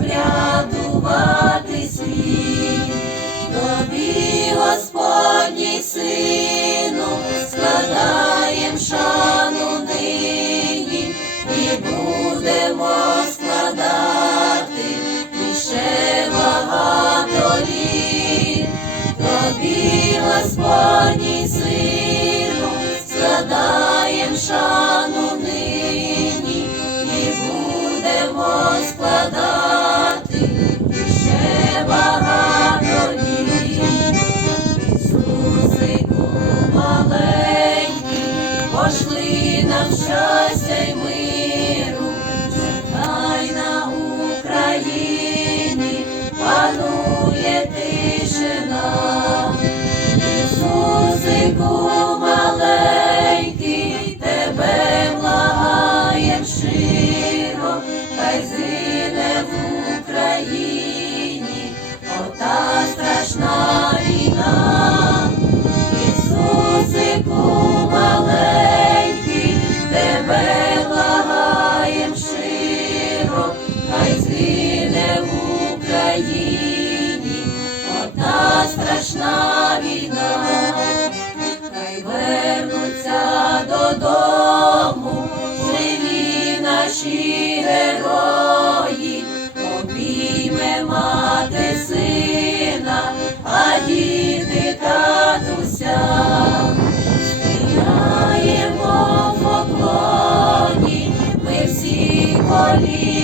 рятувати світ. Тобі, Господній сину, складаєм шану нині і будемо складати іще багато літ. Тобі, Господній сину, складаєм шану наші герої, обійме мати сина, а діти татуся. Схиляємо в поклоні, ми всі коліна